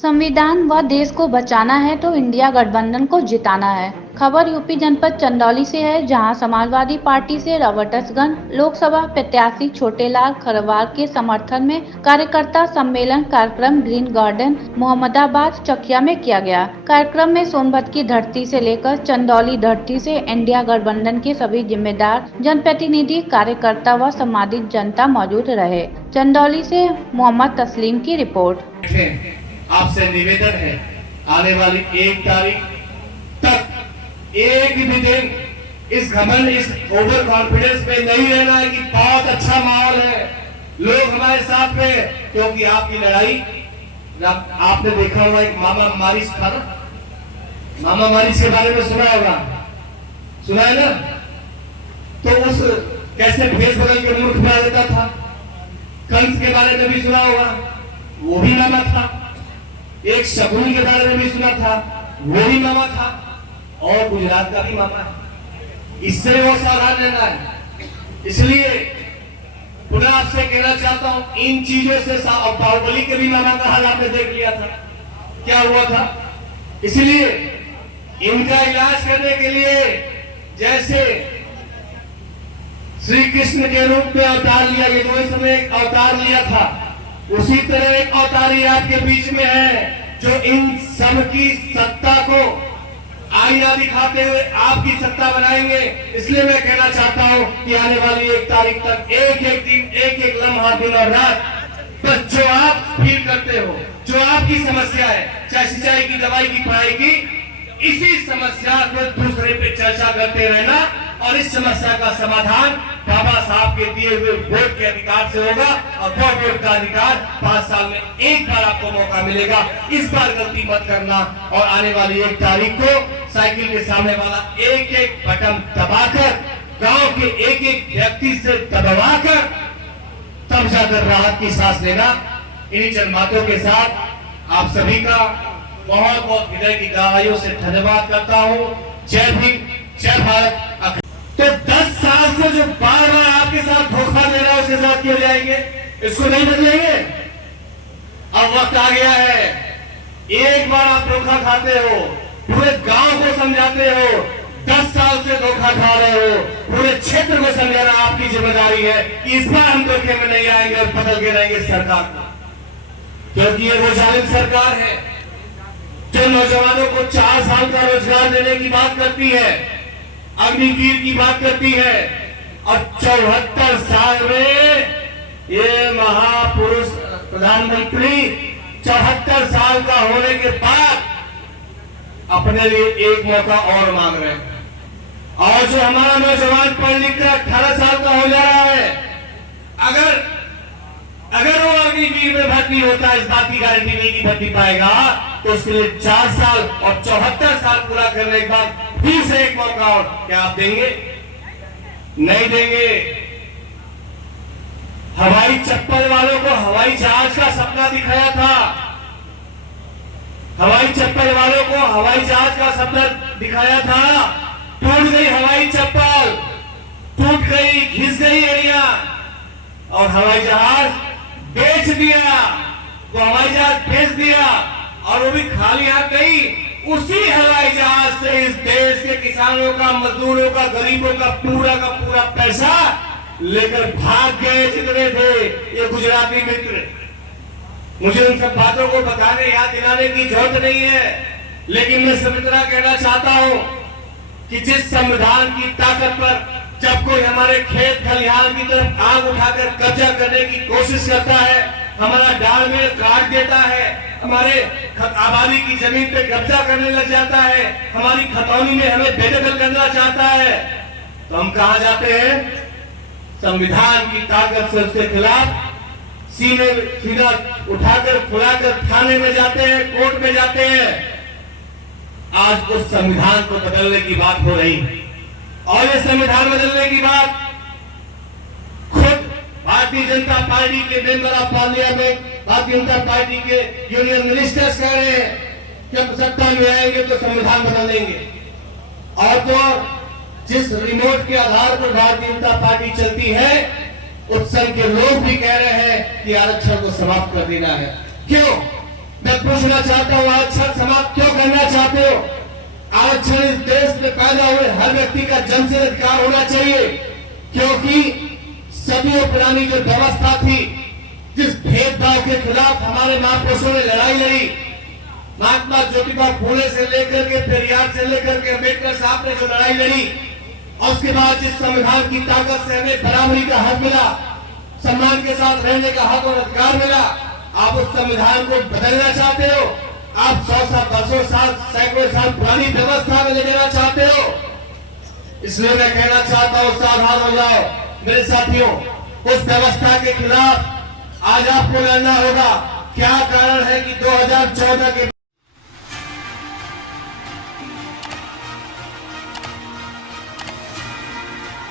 संविधान व देश को बचाना है तो इंडिया गठबंधन को जिताना है। खबर यूपी जनपद चंदौली से है, जहां समाजवादी पार्टी से रवटसगंज लोकसभा प्रत्याशी छोटेलाल खरवार के समर्थन में कार्यकर्ता सम्मेलन कार्यक्रम ग्रीन गार्डन मोहम्मदाबाद चकिया में किया गया। कार्यक्रम में सोनभद्र की धरती से लेकर चंदौली धरती से इंडिया गठबंधन के सभी जिम्मेदार जनप्रतिनिधि, कार्यकर्ता व सामाजिक जनता मौजूद रहे। चंदौली से मोहम्मद तस्लीम की रिपोर्ट। आपसे निवेदन है, आने वाली 1 तारीख तक एक भी दिन इस घमंड, इस ओवर कॉन्फिडेंस में नहीं रहना है कि बहुत अच्छा माहौल है, लोग हमारे साथ में। क्योंकि आपकी लड़ाई, आपने देखा होगा एक मामा मारिस था ना, मामा मारिस के बारे में सुना होगा, सुना है ना? तो उस कैसे भेष बदल के मूर्ख बना देता था। कंस के बारे में भी सुना होगा, वो भी मामा था। एक शकुनी के बारे में भी सुना था, वो भी मामा था। और गुजरात का भी मामा है। इससे वो सावधान रहना है। इसलिए पुनः आपसे कहना चाहता हूं, इन चीजों से बाहुबली के भी मामा का हाल आपने देख लिया था, क्या हुआ था। इसलिए इनका इलाज करने के लिए जैसे श्री कृष्ण के रूप में अवतार लिया, ये तो इस समय एक अवतार लिया था, उसी तरह एक अवतारी आपके बीच में है, जो इन सब की सत्ता को आईना दिखाते हुए आपकी सत्ता बनाएंगे। इसलिए मैं कहना चाहता हूं कि आने वाली 1 तारीख तक एक एक दिन, एक एक लम्हा, दिन और रात, बस जो आप फील करते हो, जो आपकी समस्या है, चाहे सिंचाई की, दवाई की, पढ़ाई की, इसी समस्या को दूसरे पे चर्चा करते रहना। और इस समस्या का समाधान बाबा साहब के दिए हुए वोट के अधिकार से होगा। और वो वोट का अधिकार 5 साल में एक बार आपको मौका मिलेगा। इस बार गलती मत करना। और आने वाली 1 तारीख को साइकिल के सामने वाला एक एक बटन दबाकर, गांव के एक एक व्यक्ति से दबाकर, तब जाकर राहत की सांस लेना। इन्हीं चंद बातों के साथ आप सभी का बहुत बहुत हृदय की गहराइयों से धन्यवाद करता हूं। जय भीम, जय भारत। तो 10 साल से जो बार बार आपके साथ धोखा दे रहा है, उसके साथ क्यों जाएंगे? इसको नहीं बदलेंगे। अब वक्त आ गया है, एक बार आप धोखा खाते हो, पूरे गांव को समझाते हो, 10 साल से धोखा खा रहे हो, पूरे क्षेत्र को समझाना आपकी जिम्मेदारी है कि इस बार हम धोखे में नहीं आएंगे और बदल के रहेंगे सरकार को। क्योंकि ये वो जालिम सरकार है जो नौजवानों को 4 साल का रोजगार देने की बात करती है, अग्निवीर की बात करती है, और 74 साल में ये महापुरुष प्रधानमंत्री 74 साल का होने के बाद अपने लिए एक मौका और मांग रहे हैं। और जो हमारा नौजवान पढ़ लिख कर 18 साल का हो जा रहा है, अगर वो अग्निवीर में भर्ती होता है, इस बात की गारंटी नहीं कि भर्ती पाएगा, तो उसके लिए 4 साल और 74 साल पूरा करने के बाद फिर से एक मौका और। क्या आप देंगे? नहीं देंगे। हवाई चप्पल वालों को हवाई जहाज का सपना दिखाया था, हवाई चप्पल वालों को हवाई जहाज का सपना दिखाया था, टूट गई हवाई चप्पल, टूट गई, घिस गई एड़ियां, और हवाई जहाज बेच दिया। वो हवाई जहाज बेच दिया, और वो भी खाली हाथ नहीं, उसी हवाई जहाज से इस देश के किसानों का, मजदूरों का, गरीबों का पूरा पैसा लेकर भाग गए जितने थे ये गुजराती मित्र। मुझे उन सब बातों को बताने, याद दिलाने की जरूरत नहीं है, लेकिन मैं सब इतना कहना चाहता हूं कि जिस संविधान की ताकत पर जब कोई हमारे खेत खलिहान की तरफ आग उठाकर कब्जा करने की कोशिश करता है, हमारा डाल में काट देता है, हमारे आबादी की जमीन पे कब्जा करने लग जाता है, हमारी खतौनी में हमें बेदखल करना चाहता है, तो हम कहां जाते हैं? संविधान की ताकत से उसके खिलाफ सीधा उठाकर फुलाकर थाने में जाते हैं, कोर्ट में जाते हैं। आज उस संविधान को बदलने की बात हो रही है, और ये संविधान बदलने की बात खुद भारतीय जनता पार्टी के member of parliament, Bharatiya Janata party के यूनियन मिनिस्टर्स कह रहे हैं कि हम सत्ता में आएंगे तो संविधान बदल देंगे। और तो जिस रिमोट के आधार पर भारतीय जनता पार्टी चलती है, उस संघ के लोग भी कह रहे हैं कि आरक्षण को समाप्त कर देना है। क्यों? मैं पूछना चाहता हूं, आरक्षण समाप्त क्यों करना चाहते हो? आरक्षण इस देश में पैदा हुए हर व्यक्ति का जन्मसिद्ध अधिकार होना चाहिए, क्योंकि सदियों पुरानी जो व्यवस्था थी, जिस भेदभाव के खिलाफ हमारे महापुरुषों ने लड़ाई लड़ी, महात्मा ज्योतिबा फूले से लेकर के पेरियार से लेकर के अम्बेडकर साहब ने जो लड़ाई लड़ी, और उसके बाद जिस संविधान की ताकत से हमें बराबरी का हक मिला, सम्मान के साथ रहने का हक और अधिकार मिला, आप उस संविधान को बदलना चाहते हो? आप 100 साल, 200 साल, सैकड़ों साल पुरानी व्यवस्था में ले जाना चाहते हो? इसलिए मैं कहना चाहता हूं, सावधान हो जाओ मेरे साथियों। उस व्यवस्था के खिलाफ आज आपको लड़ना होगा। क्या कारण है कि 2014 के